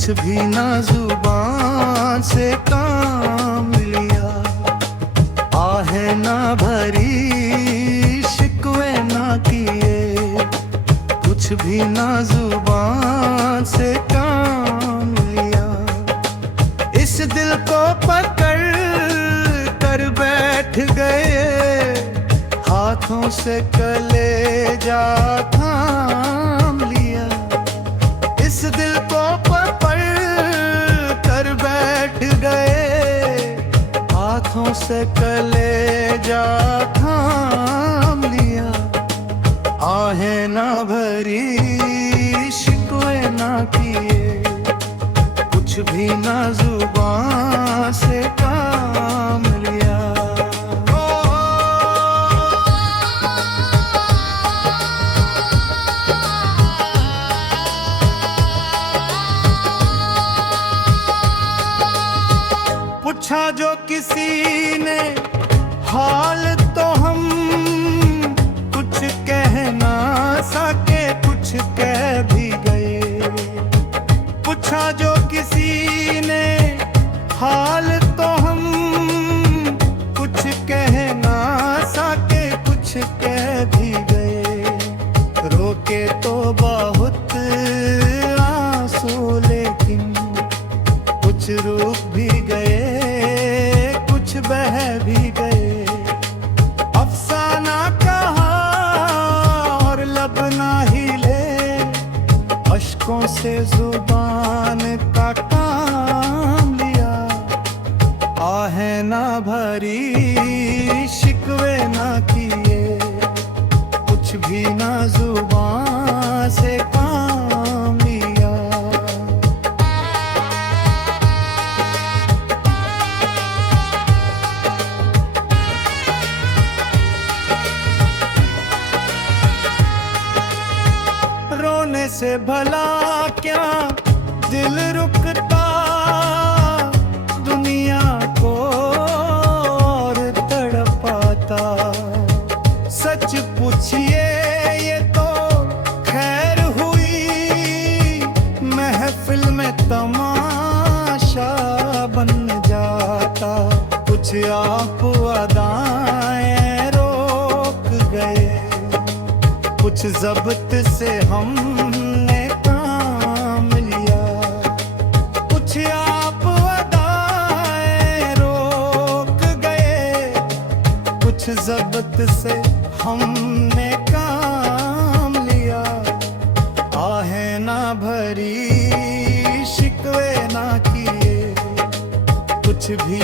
कुछ भी ना जुबान से काम लिया, आहें ना भरी शिकवे ना किए, कुछ भी ना जुबान से काम लिया। इस दिल को पकड़ कर बैठ गए, हाथों से कलेजा थाम लिया। इस दिल को पकड़ कर बैठ गए, हाथों से कलेजा थाम लिया। आहें ना भरी शिकवे ना किए, कुछ भी ना जुबान से काम लिया। पूछा जो किसी ने हाल तो हम कुछ कह ना सके, कुछ कह भी गए। पूछा जो किसी ने हाल तो हम कुछ कह ना सके, कुछ कह भी गए। रोके तो बहुत आंसू लेकिन कुछ रुक भी गए, कुछ बह भी गए। अफसाना कहा और लब ना हिले, अश्कों से जुबान का काम लिया। आहें ना भरी शिकवे ना किए, कुछ भी ना जुबान से काम लिया। रोने से भला क्या दिल रुकता, दुनिया को और तड़पाता। सच पूछिए ये तो खैर हुई, महफिल में तमाशा बन जाता। कुछ आप अदाएं रोक गए, कुछ ज़ब्त से हमने काम लिया। कुछ आप अदाएं रोक गए, कुछ ज़ब्त से हमने काम लिया। आहें ना भरी शिकवे ना किए, कुछ भी